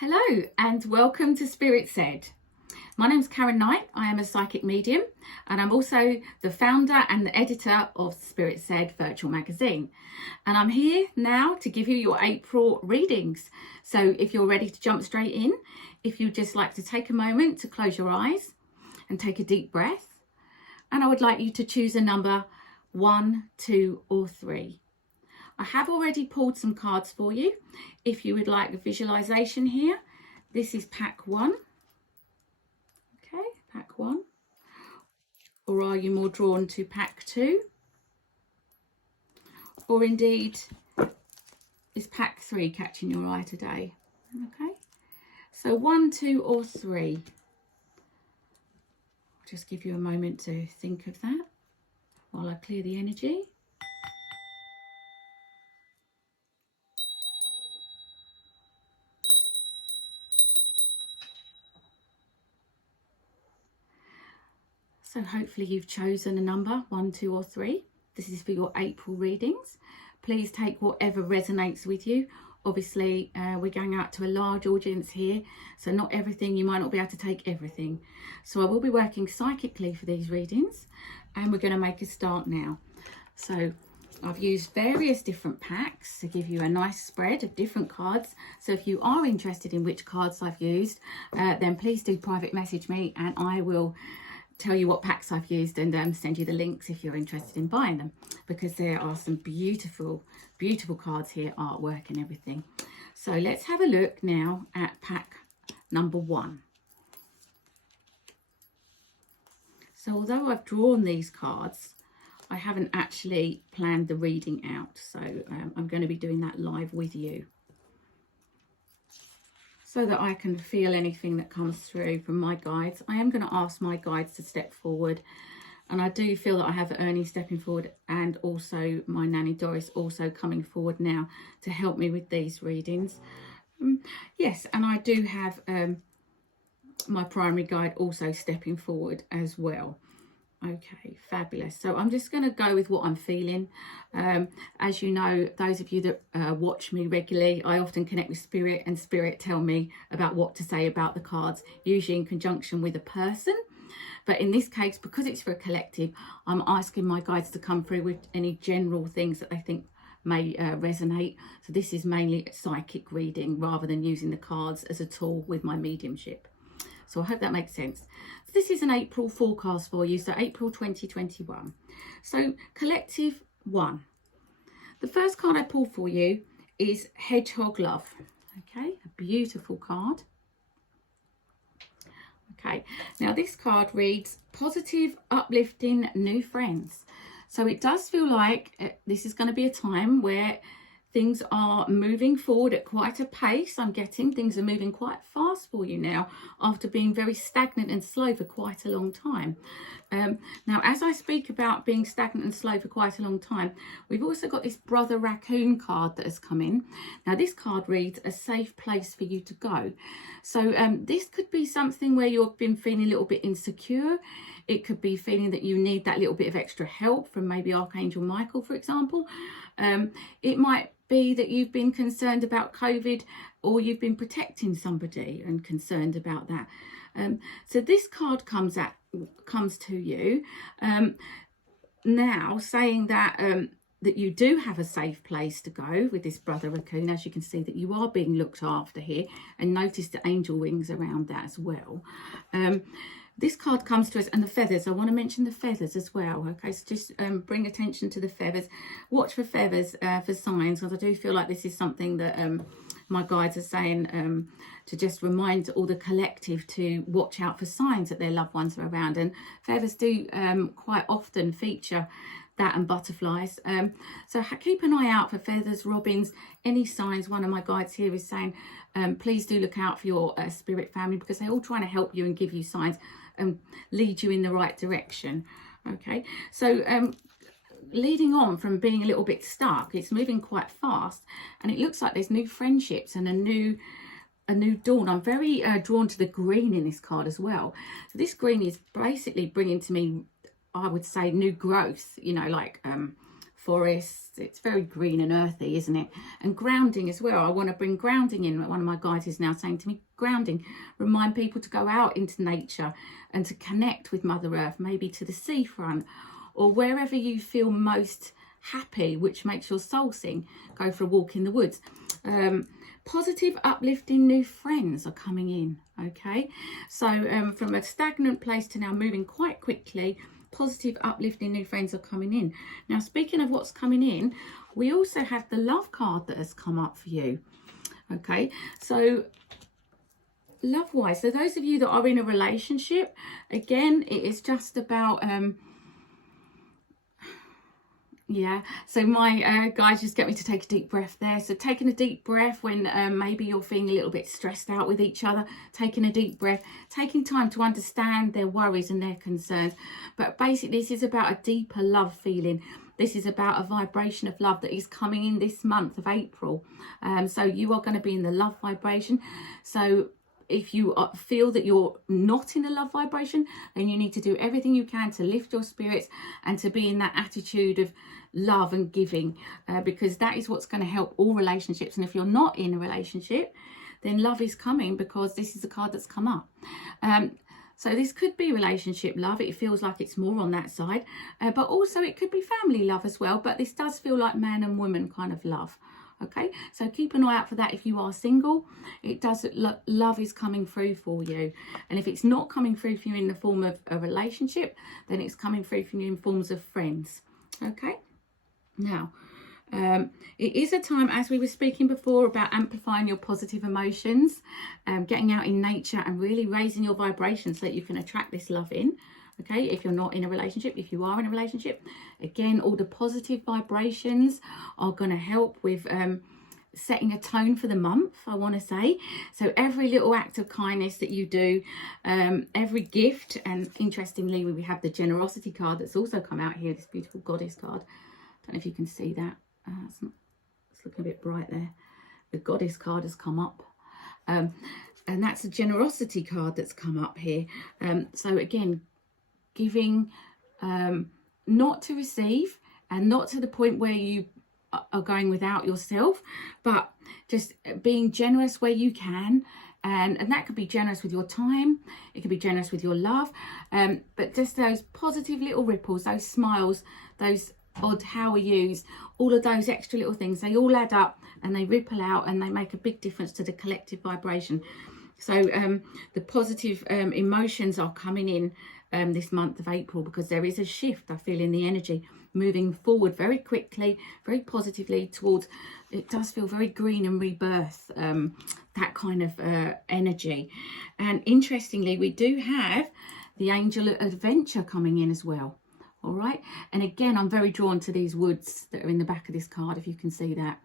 Hello and welcome to SpiritSaid. My name's Karen Knight. I am a psychic medium and I'm also the founder and the editor of SpiritSaid virtual magazine. And I'm here now to give you your April readings. So if you're ready to jump straight in, if you'd just like to take a moment to close your eyes and take a deep breath. And I would like you to choose a number 1, 2 or 3. I have already pulled some cards for you. If you would like a visualization here, this is pack 1. Okay, pack 1. Or are you more drawn to pack 2? Or indeed, is pack 3 catching your eye today? Okay, so 1, 2 or 3. I'll just give you a moment to think of that while I clear the energy. So hopefully you've chosen a number 1, 2 or 3. This is for your April readings. Please take whatever resonates with you. Obviously, we're going out to a large audience here, so not everything, you might not be able to take everything. So I will be working psychically for these readings and we're going to make a start now. So I've used various different packs to give you a nice spread of different cards. So if you are interested in which cards I've used, then please do private message me and I will tell you what packs I've used and send you the links if you're interested in buying them, because there are some beautiful cards here, artwork and everything. So let's have a look now at pack number 1. So although I've drawn these cards, I haven't actually planned the reading out, so I'm going to be doing that live with you, so that I can feel anything that comes through from my guides. I am going to ask my guides to step forward, and I do feel that I have Ernie stepping forward and also my nanny Doris also coming forward now to help me with these readings. Yes, and I do have my primary guide also stepping forward as well. Okay, fabulous. So I'm just going to go with what I'm feeling. As you know, those of you that watch me regularly, I often connect with Spirit and Spirit tell me about what to say about the cards, usually in conjunction with a person. But in this case, because it's for a collective, I'm asking my guides to come through with any general things that they think may resonate. So this is mainly a psychic reading rather than using the cards as a tool with my mediumship. So I hope that makes sense. So this is an April forecast for you, so April 2021. So collective 1. The first card I pulled for you is Hedgehog Love. Okay, a beautiful card. Okay, now this card reads positive, uplifting, new friends. So it does feel like this is going to be a time where things are moving forward at quite a pace. I'm getting things are moving quite fast for you now after being very stagnant and slow for quite a long time. Now, as I speak about being stagnant and slow for quite a long time, we've also got this Brother Raccoon card that has come in. Now, this card reads a safe place for you to go. So this could be something where you've been feeling a little bit insecure. It could be feeling that you need that little bit of extra help from maybe Archangel Michael, for example. It might be that you've been concerned about COVID, or you've been protecting somebody and concerned about that. So this card comes to you now saying that that you do have a safe place to go with this Brother Raccoon. As you can see that you are being looked after here, and notice the angel wings around that as well. This card comes to us, and the feathers. I want to mention the feathers as well. Okay, so just bring attention to the feathers. Watch for feathers for signs, because I do feel like this is something that my guides are saying to just remind all the collective to watch out for signs that their loved ones are around. And feathers do quite often feature that, and butterflies. So keep an eye out for feathers, robins, any signs. One of my guides here is saying please do look out for your spirit family, because they're all trying to help you and give you signs and lead you in the right direction. Okay, so leading on from being a little bit stuck, it's moving quite fast, and it looks like there's new friendships and a new dawn. I'm very drawn to the green in this card as well. So this green is basically bringing to me, I would say, new growth, you know, like forests. It's very green and earthy, isn't it? And grounding as well. I want to bring grounding in. One of my guides is now saying to me, grounding, remind people to go out into nature and to connect with Mother Earth, maybe to the seafront or wherever you feel most happy, which makes your soul sing. Go for a walk in the woods. Positive, uplifting new friends are coming in. Okay, so from a stagnant place to now moving quite quickly, positive, uplifting new friends are coming in. Now, speaking of what's coming in, we also have the love card that has come up for you. Okay, so love wise, so those of you that are in a relationship, again, it is just about yeah, so my guys just get me to take a deep breath there. So taking a deep breath when maybe you're feeling a little bit stressed out with each other, taking a deep breath, taking time to understand their worries and their concerns. But basically, this is about a deeper love feeling. This is about a vibration of love that is coming in this month of April. So you are going to be in the love vibration. So if you feel that you're not in a love vibration, then you need to do everything you can to lift your spirits and to be in that attitude of love and giving, because that is what's going to help all relationships. And if you're not in a relationship, then love is coming, because this is the card that's come up. So this could be relationship love. It feels like it's more on that side, but also it could be family love as well. But this does feel like man and woman kind of love. Okay, so keep an eye out for that. If you are single, it does, love is coming through for you. And if it's not coming through for you in the form of a relationship, then it's coming through for you in forms of friends. Okay, now it is a time, as we were speaking before, about amplifying your positive emotions, getting out in nature and really raising your vibration so that you can attract this love in. Okay, if you're not in a relationship, if you are in a relationship, again, all the positive vibrations are going to help with setting a tone for the month, I want to say. So every little act of kindness that you do, every gift, and interestingly, we have the generosity card that's also come out here, this beautiful goddess card. Don't know if you can see that. It's looking a bit bright there. The goddess card has come up. And that's a generosity card that's come up here. So again, giving, not to receive, and not to the point where you are going without yourself, but just being generous where you can. And that could be generous with your time, it could be generous with your love, but just those positive little ripples, those smiles, those odd how are yous, all of those extra little things, they all add up and they ripple out and they make a big difference to the collective vibration. So the positive emotions are coming in this month of April, because there is a shift, I feel, in the energy, moving forward very quickly, very positively towards, it does feel very green and rebirth, that kind of energy. And interestingly, we do have the angel adventure coming in as well. All right, and again, I'm very drawn to these woods that are in the back of this card, if you can see that.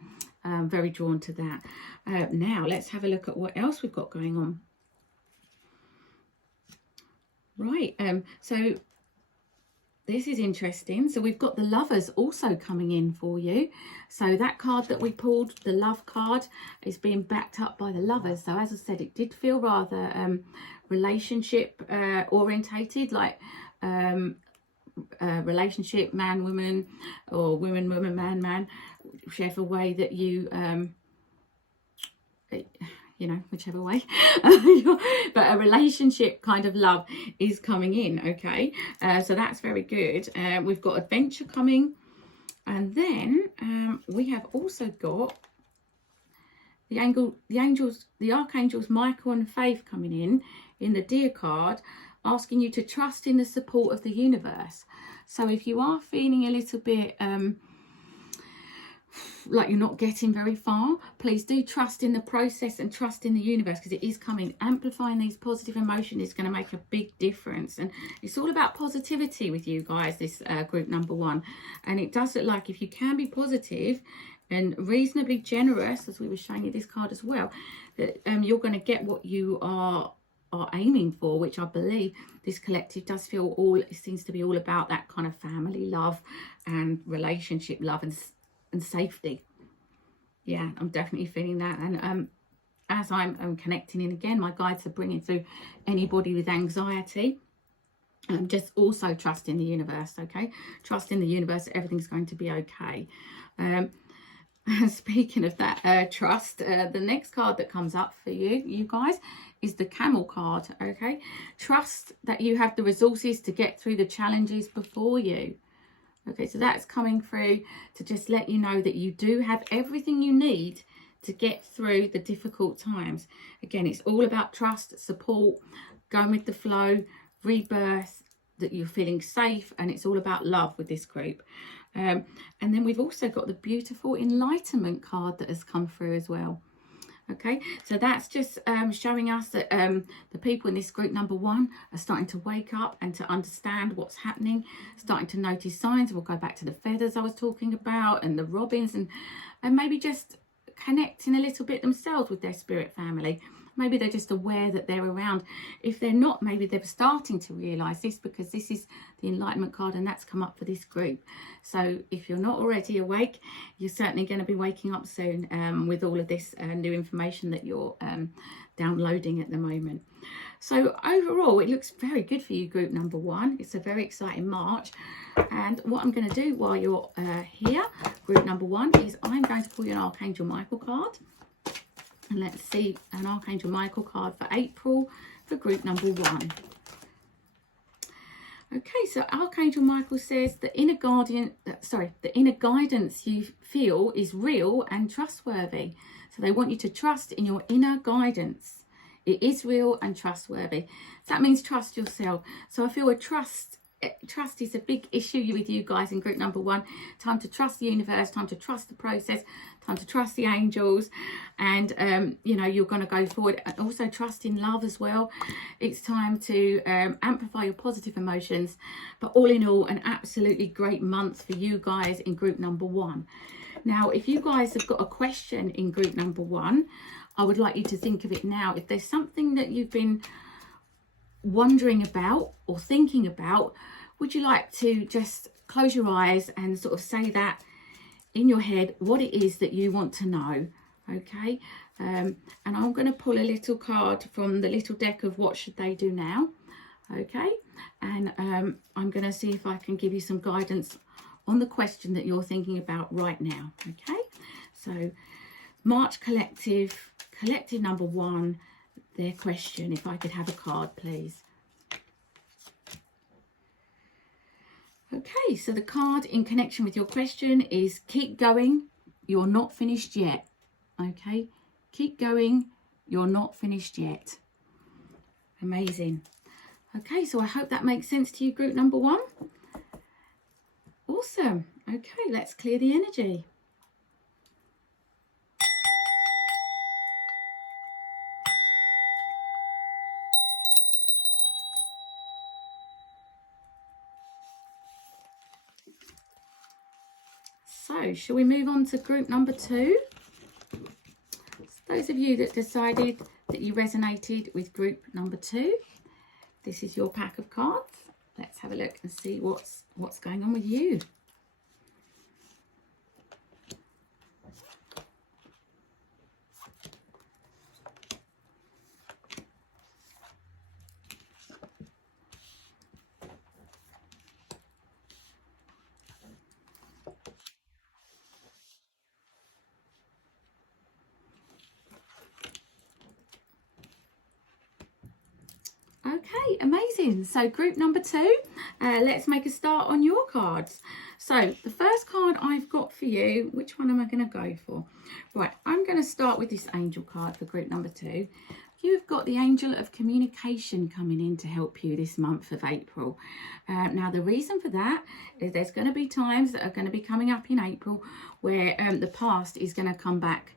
Very drawn to that. Now let's have a look at what else we've got going on. Right, so this is interesting. So we've got the lovers also coming in for you. So that card that we pulled, the love card, is being backed up by the lovers. So as I said, it did feel rather relationship orientated, like relationship man woman, or woman woman man man, whichever way that you you know, whichever way. But a relationship kind of love is coming in. Okay, so that's very good. We've got adventure coming, and then we have also got the archangels Michael and Faith coming in the Dear card, asking you to trust in the support of the universe. So if you are feeling a little bit like you're not getting very far, please do trust in the process and trust in the universe, because it is coming. Amplifying these positive emotions is going to make a big difference. And it's all about positivity with you guys, this group number one. And it does look like if you can be positive and reasonably generous, as we were showing you this card as well, that you're going to get what you are aiming for, which I believe this collective does feel it seems to be all about that kind of family love and relationship love and safety. Yeah, I'm definitely feeling that. And as I'm connecting in again, my guides are bringing through anybody with anxiety, Just also trust in the universe, okay? Trust in the universe, everything's going to be okay. Speaking of that trust, the next card that comes up for you guys, is the Camel card, okay? Trust that you have the resources to get through the challenges before you. Okay, so that's coming through to just let you know that you do have everything you need to get through the difficult times. Again, it's all about trust, support, going with the flow, rebirth, that you're feeling safe, and it's all about love with this group. And then we've also got the beautiful Enlightenment card that has come through as well. Okay, so that's just showing us that the people in this group number 1 are starting to wake up and to understand what's happening, starting to notice signs. We'll go back to the feathers I was talking about, and the robins, and maybe just connecting a little bit themselves with their spirit family. Maybe they're just aware that they're around. If they're not, maybe they're starting to realise this, because this is the Enlightenment card and that's come up for this group. So if you're not already awake, you're certainly going to be waking up soon with all of this new information that you're downloading at the moment. So overall, it looks very good for you, group number 1. It's a very exciting March. And what I'm going to do while you're here, group number 1, is I'm going to pull you an Archangel Michael card. And let's see an Archangel Michael card for April for group number 1. Okay, so Archangel Michael says the inner guidance you feel is real and trustworthy. So they want you to trust in your inner guidance. It is real and trustworthy. So that means trust yourself. So I feel trust is a big issue with you guys in group number 1. Time to trust the universe, time to trust the process, time to trust the angels, and you know, you're going to go forward. And also trust in love as well. It's time to amplify your positive emotions. But all in all, an absolutely great month for you guys in group number 1. Now, if you guys have got a question in group number 1, I would like you to think of it now. If there's something that you've been wondering about or thinking about, would you like to just close your eyes and sort of say that in your head, what it is that you want to know? Okay, and I'm going to pull a little card from the little deck of What Should They Do Now? Okay, and I'm going to see if I can give you some guidance on the question that you're thinking about right now. Okay, so March Collective number 1, their question, if I could have a card, please. Okay, so the card in connection with your question is keep going, you're not finished yet. Okay, keep going, you're not finished yet. Amazing. Okay, so I hope that makes sense to you, group number 1. Awesome. Okay, let's clear the energy. So, shall we move on to group number 2? Those of you that decided that you resonated with group number 2, this is your pack of cards. Let's have a look and see what's going on with you. Okay, amazing. So group number 2, let's make a start on your cards. So the first card I've got for you, which one am I going to go for? Right, I'm going to start with this angel card for group number 2. You've got the angel of communication coming in to help you this month of April. Now, the reason for that is there's going to be times that are going to be coming up in April where the past is going to come back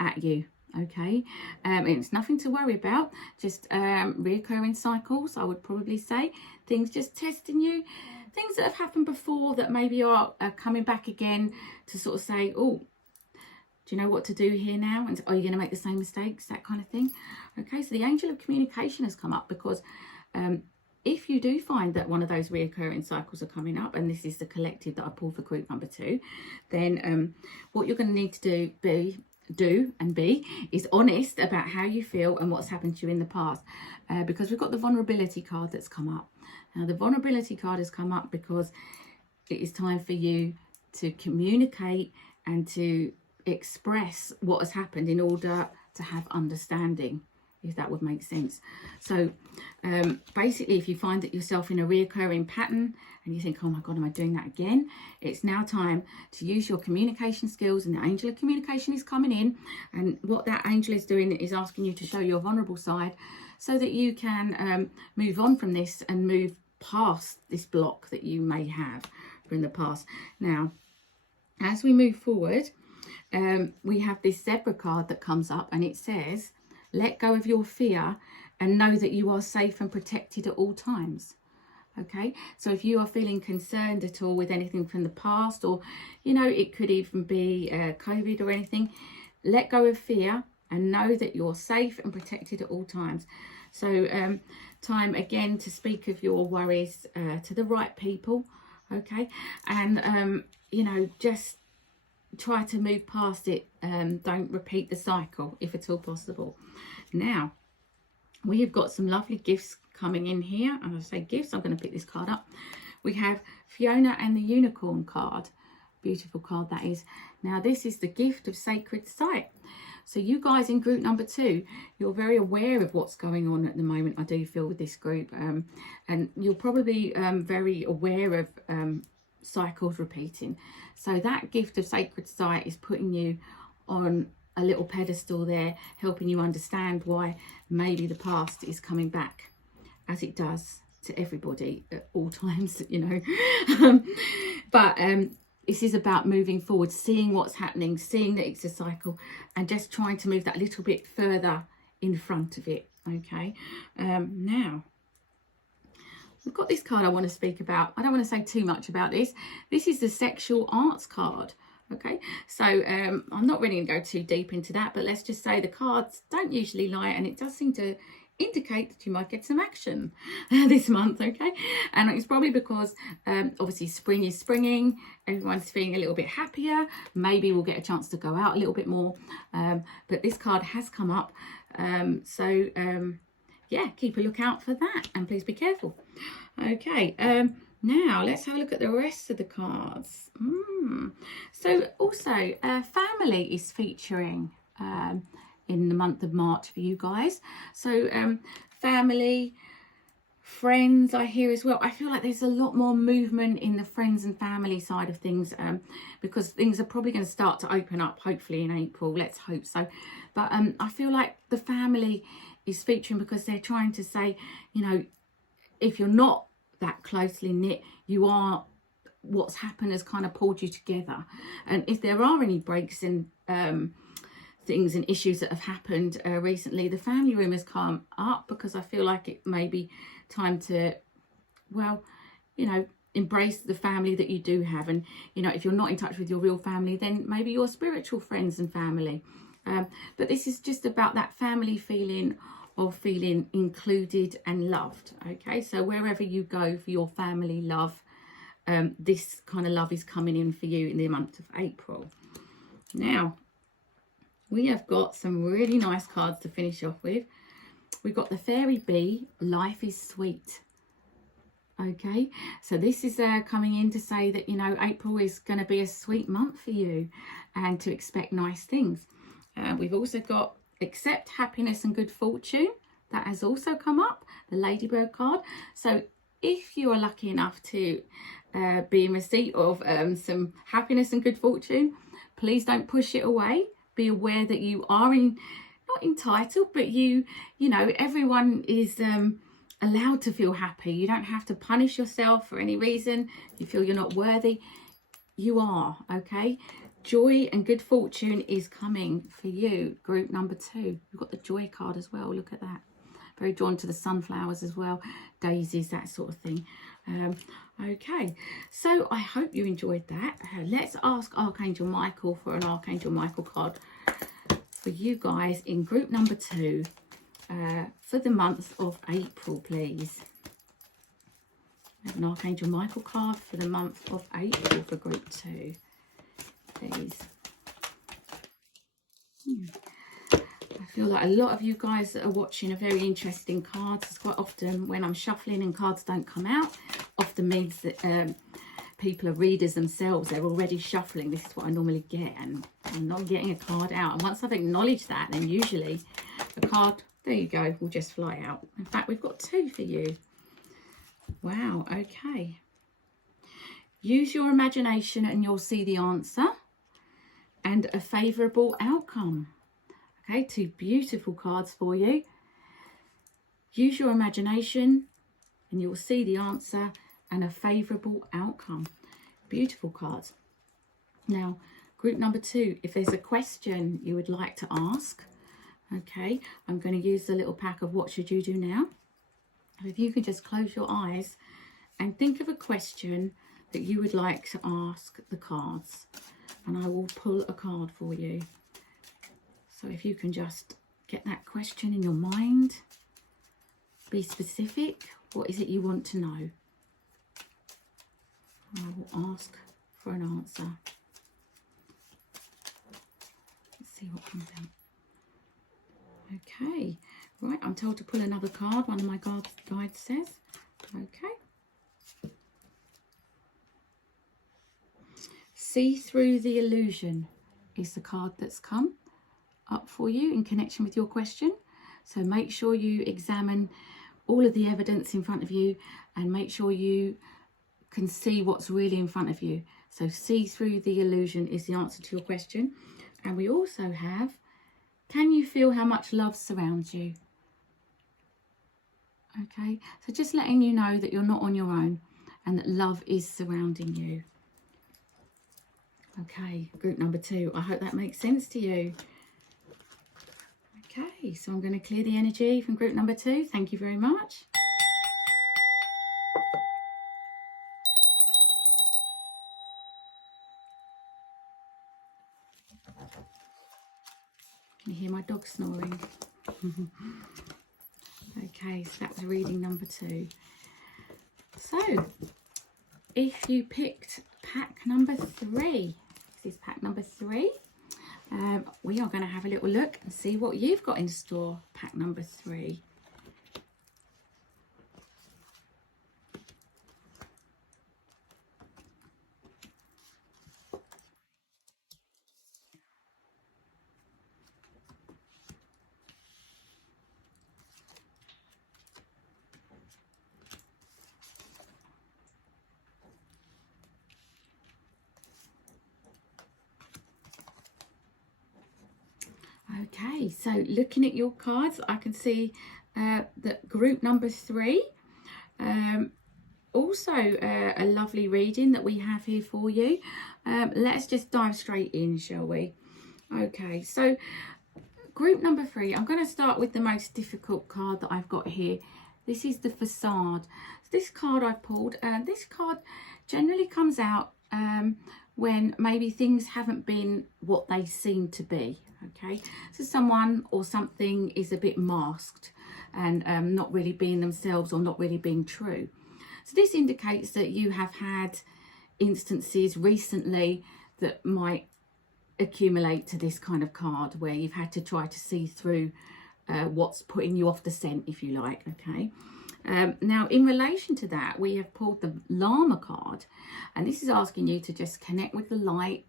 at you. Okay, it's nothing to worry about, just reoccurring cycles, I would probably say. Things just testing you, things that have happened before that maybe are coming back again to sort of say, oh, do you know what to do here now? And are you going to make the same mistakes? That kind of thing. Okay, so the angel of communication has come up because if you do find that one of those reoccurring cycles are coming up, and this is the collective that I pulled for group number 2, then what you're going to need to do and be is honest about how you feel and what's happened to you in the past, because we've got the vulnerability card that's come up. Now, the vulnerability card has come up because it is time for you to communicate and to express what has happened in order to have understanding, if that would make sense. So basically, if you find that yourself in a reoccurring pattern and you think, oh my God, am I doing that again? It's now time to use your communication skills, and the angel of communication is coming in. And what that angel is doing is asking you to show your vulnerable side so that you can move on from this and move past this block that you may have from the past. Now, as we move forward, we have this zebra card that comes up, and it says, let go of your fear and know that you are safe and protected at all times. Okay, so if you are feeling concerned at all with anything from the past, or, you know, it could even be COVID or anything, let go of fear and know that you're safe and protected at all times. So time again to speak of your worries to the right people. Okay, and you know, just try to move past it. Don't repeat the cycle if at all possible. Now, we have got some lovely gifts coming in here, and I say gifts, I'm going to pick this card up. We have Fiona and the Unicorn card. Beautiful card that is. Now, this is the gift of sacred sight. So you guys in group number 2, you're very aware of what's going on at the moment, I do feel, with this group, and you're probably very aware of cycles repeating. So that gift of sacred sight is putting you on a little pedestal there, helping you understand why maybe the past is coming back, as it does to everybody at all times, you know. But this is about moving forward, seeing what's happening, seeing that it's a cycle, and just trying to move that little bit further in front of it. Okay, now I've got this card I want to speak about. I don't want to say too much about this. This is the sexual arts card. Okay, so I'm not really going to go too deep into that, but let's just say the cards don't usually lie, and it does seem to indicate that you might get some action this month. Okay, and it's probably because obviously spring is springing, everyone's feeling a little bit happier, maybe we'll get a chance to go out a little bit more, but this card has come up, so yeah, keep a lookout for that, and please be careful. Okay, now let's have a look at the rest of the cards. So also family is featuring in the month of March for you guys. So family, friends, I hear as well. I feel like there's a lot more movement in the friends and family side of things, because things are probably going to start to open up, hopefully in April. Let's hope so. But I feel like the family is featuring because they're trying to say, you know, if you're not that closely knit, you are, what's happened has kind of pulled you together. And if there are any breaks in things and issues that have happened recently, the family room has come up, because I feel like it may be time to, well, you know, embrace the family that you do have. And, you know, if you're not in touch with your real family, then maybe your spiritual friends and family. But this is just about that family feeling of feeling included and loved. Okay, so wherever you go for your family love, this kind of love is coming in for you in the month of April. Now, we have got some really nice cards to finish off with. We've got the Fairy Bee, Life is Sweet. Okay, so this is coming in to say that, you know, April is going to be a sweet month for you, and to expect nice things. We've also got Accept Happiness and Good Fortune. That has also come up, the Ladybird card. So if you are lucky enough to be in receipt of some happiness and good fortune, please don't push it away. Be aware that you are not entitled, but you know, everyone is allowed to feel happy. You don't have to punish yourself for any reason. You feel you're not worthy, you are. Okay, joy and good fortune is coming for you, group number 2. We've got the joy card as well. Look at that. Very drawn to the sunflowers as well, daisies, that sort of thing. Okay, so I hope you enjoyed that. Let's ask Archangel Michael for an Archangel Michael card for you guys in group number 2 for the month of April, please. An Archangel Michael card for the month of April for group 2, please. I feel like a lot of you guys that are watching are very interested in cards. It's quite often when I'm shuffling and cards don't come out, often means that people are readers themselves. They're already shuffling. This is what I normally get, and I'm not getting a card out. And once I've acknowledged that, then usually the card, there you go, will just fly out. In fact, we've got 2 for you. Wow, okay. Use your imagination and you'll see the answer and a favourable outcome. Okay, 2 beautiful cards for you. Use your imagination and you'll see the answer and a favourable outcome. Beautiful cards. Now, group number 2, if there's a question you would like to ask, okay, I'm going to use the little pack of what should you do now. If you could just close your eyes and think of a question that you would like to ask the cards, and I will pull a card for you. So if you can just get that question in your mind, be specific. What is it you want to know? I will ask for an answer. Let's see what comes out. Okay, right, I'm told to pull another card, one of my guides says. Okay. See through the illusion is the card that's come up for you in connection with your question. So make sure you examine all of the evidence in front of you and make sure you can see what's really in front of you. So see through the illusion is the answer to your question. And we also have, can you feel how much love surrounds you? Okay, so just letting you know that you're not on your own and that love is surrounding you. Okay, group number 2. I hope that makes sense to you. Okay, so I'm going to clear the energy from group number 2. Thank you very much. Can you hear my dog snoring? Okay, so that was reading number 2. So, if you picked pack number 3, this is pack number 3, we are going to have a little look and see what you've got in store, pack number 3. Okay, so looking at your cards, I can see that group number 3, also a lovely reading that we have here for you. Let's just dive straight in, shall we? Okay, so group number 3, I'm going to start with the most difficult card that I've got here. This is the Facade. So this card I've pulled, this card generally comes out when maybe things haven't been what they seem to be. Okay, so someone or something is a bit masked and not really being themselves or not really being true. So this indicates that you have had instances recently that might accumulate to this kind of card where you've had to try to see through what's putting you off the scent, if you like. Okay, now in relation to that, we have pulled the Llama card, and this is asking you to just connect with the light,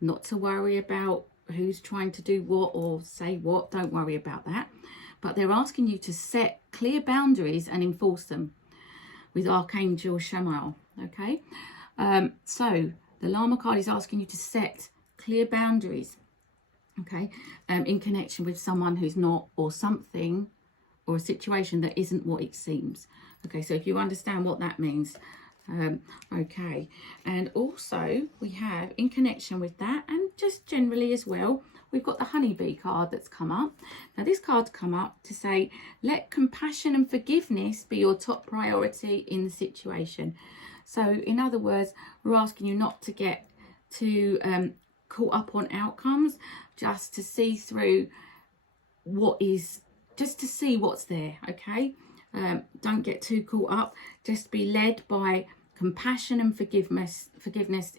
not to worry about who's trying to do what or say what. Don't worry about that, but they're asking you to set clear boundaries and enforce them with Archangel Shamal. Okay, so the Llama card is asking you to set clear boundaries, okay, in connection with someone who's not, or something, or a situation that isn't what it seems. Okay, so if you understand what that means, okay. And also we have, in connection with that, and just generally as well, we've got the Honeybee card that's come up. Now this card's come up to say, let compassion and forgiveness be your top priority in the situation. So in other words, we're asking you not to get too caught up on outcomes, just to see through what is, just to see what's there. Okay, don't get too caught up, just be led by compassion and forgiveness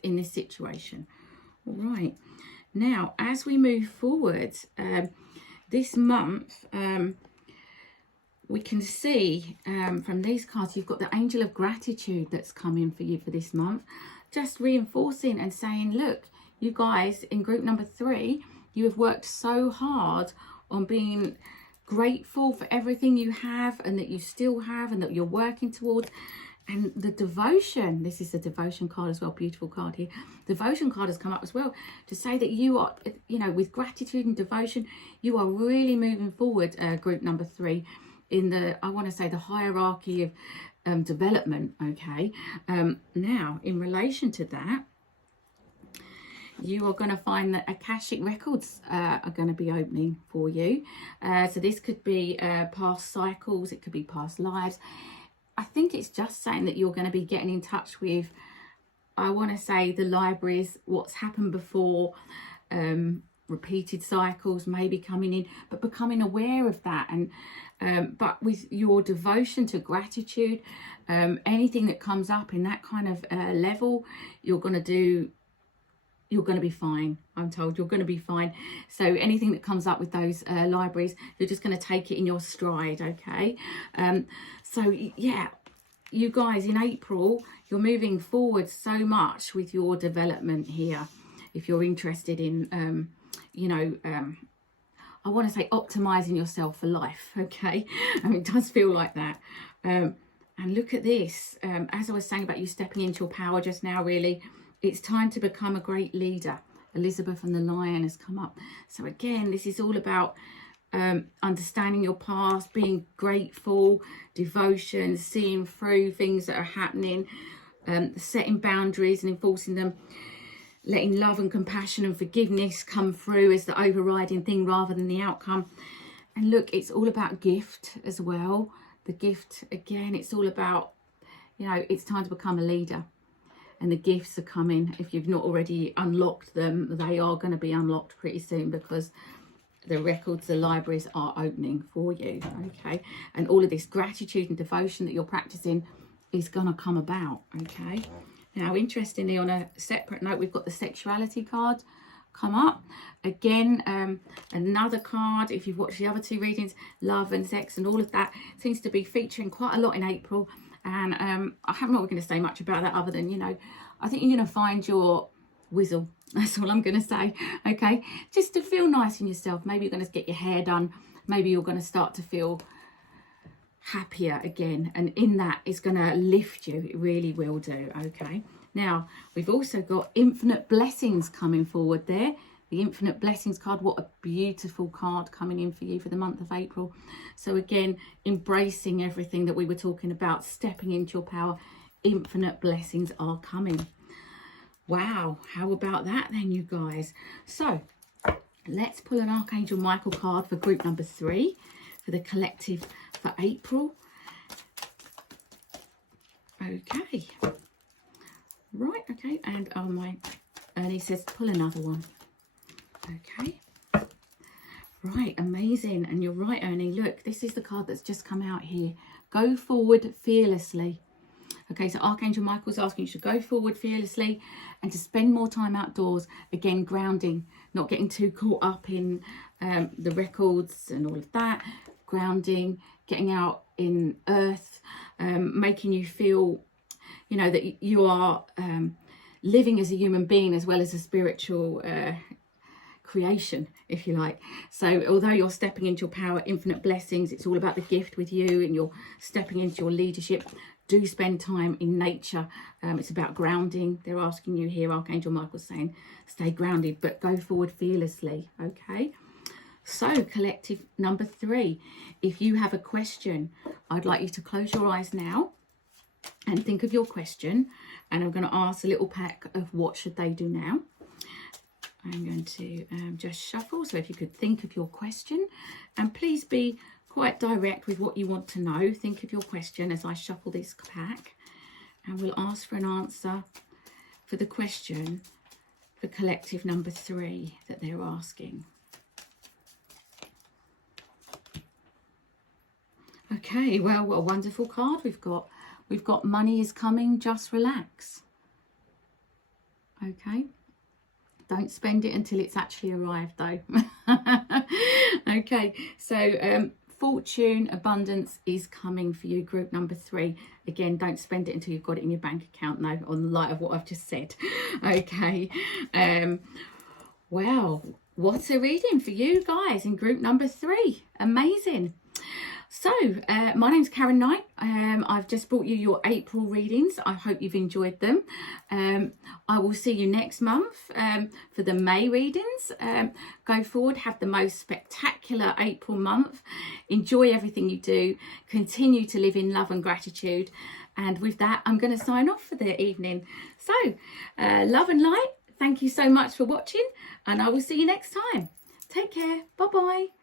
in this situation. All right, now as we move forward, this month, we can see from these cards, you've got the angel of gratitude that's coming for you for this month, just reinforcing and saying, look, you guys in group number 3, you have worked so hard on being grateful for everything you have and that you still have and that you're working towards. And the devotion, this is the devotion card as well, beautiful card here. Devotion card has come up as well to say that you are, you know, with gratitude and devotion, you are really moving forward, group number 3, in the, I want to say, the hierarchy of development. Okay, now in relation to that, you are going to find that Akashic records are going to be opening for you. So this could be past cycles, it could be past lives. I think it's just saying that you're going to be getting in touch with, I want to say, the libraries, what's happened before, repeated cycles maybe coming in, but becoming aware of that. And but with your devotion to gratitude, anything that comes up in that kind of level, you're going to be fine. I'm told you're going to be fine. So anything that comes up with those libraries, you're just going to take it in your stride. Okay. So yeah, you guys, in April, you're moving forward so much with your development here. If you're interested in, you know, I want to say optimizing yourself for life. Okay. It does feel like that. And look at this. As I was saying about you stepping into your power just now, really, it's time to become a great leader. Elizabeth and the Lion has come up. So again, this is all about understanding your past, being grateful, devotion, seeing through things that are happening, setting boundaries and enforcing them, letting love and compassion and forgiveness come through as the overriding thing rather than the outcome. And look, it's all about gift as well. The gift, again, it's all about, you know, it's time to become a leader. And the gifts are coming. If you've not already unlocked them, they are going to be unlocked pretty soon, because the records, the libraries are opening for you. Okay. And all of this gratitude and devotion that you're practicing is going to come about. Okay. Now, interestingly, on a separate note, we've got the sexuality card come up. Again, another card, if you've watched the other 2 readings, love and sex and all of that seems to be featuring quite a lot in April. And I'm not going to say much about that other than, you know, I think you're going to find your whizzle. That's all I'm going to say. Okay. Just to feel nice in yourself. Maybe you're going to get your hair done. Maybe you're going to start to feel happier again. And in that, it's going to lift you. It really will do. Okay. Now, we've also got infinite blessings coming forward there. The infinite blessings card, what a beautiful card coming in for you for the month of April. So again, embracing everything that we were talking about, stepping into your power, infinite blessings are coming. Wow, how about that then, you guys? So let's pull an Archangel Michael card for group number 3 for the collective for April. Okay. Right, okay, and Ernie says pull another one. Okay, right, amazing. And you're right, Ernie, look, this is the card that's just come out here. Go forward fearlessly. Okay, so Archangel Michael's asking you to go forward fearlessly and to spend more time outdoors. Again, grounding, not getting too caught up in the records and all of that. Grounding, getting out in earth, making you feel, you know, that you are living as a human being as well as a spiritual creation, if you like. So although you're stepping into your power, infinite blessings, it's all about the gift with you and you're stepping into your leadership. Do spend time in nature. It's about grounding. They're asking you here, Archangel Michael's saying, stay grounded, but go forward fearlessly. Okay. So collective number 3, if you have a question, I'd like you to close your eyes now and think of your question. And I'm going to ask a little pack of what should they do now. I'm going to just shuffle. So if you could think of your question, and please be quite direct with what you want to know. Think of your question as I shuffle this pack, and we'll ask for an answer for the question for collective number 3 that they're asking. Okay, well, what a wonderful card we've got. We've got money is coming, just relax. Okay. Don't spend it until it's actually arrived, though. Okay, so fortune, abundance is coming for you, group number 3. Again, don't spend it until you've got it in your bank account, though, on the light of what I've just said. Okay, wow, what a reading for you guys in group number 3. Amazing. So, my name's Karen Knight. I've just brought you your April readings. I hope you've enjoyed them. I will see you next month for the May readings. Go forward, have the most spectacular April month. Enjoy everything you do. Continue to live in love and gratitude. And with that, I'm going to sign off for the evening. So, love and light. Thank you so much for watching, and I will see you next time. Take care. Bye-bye.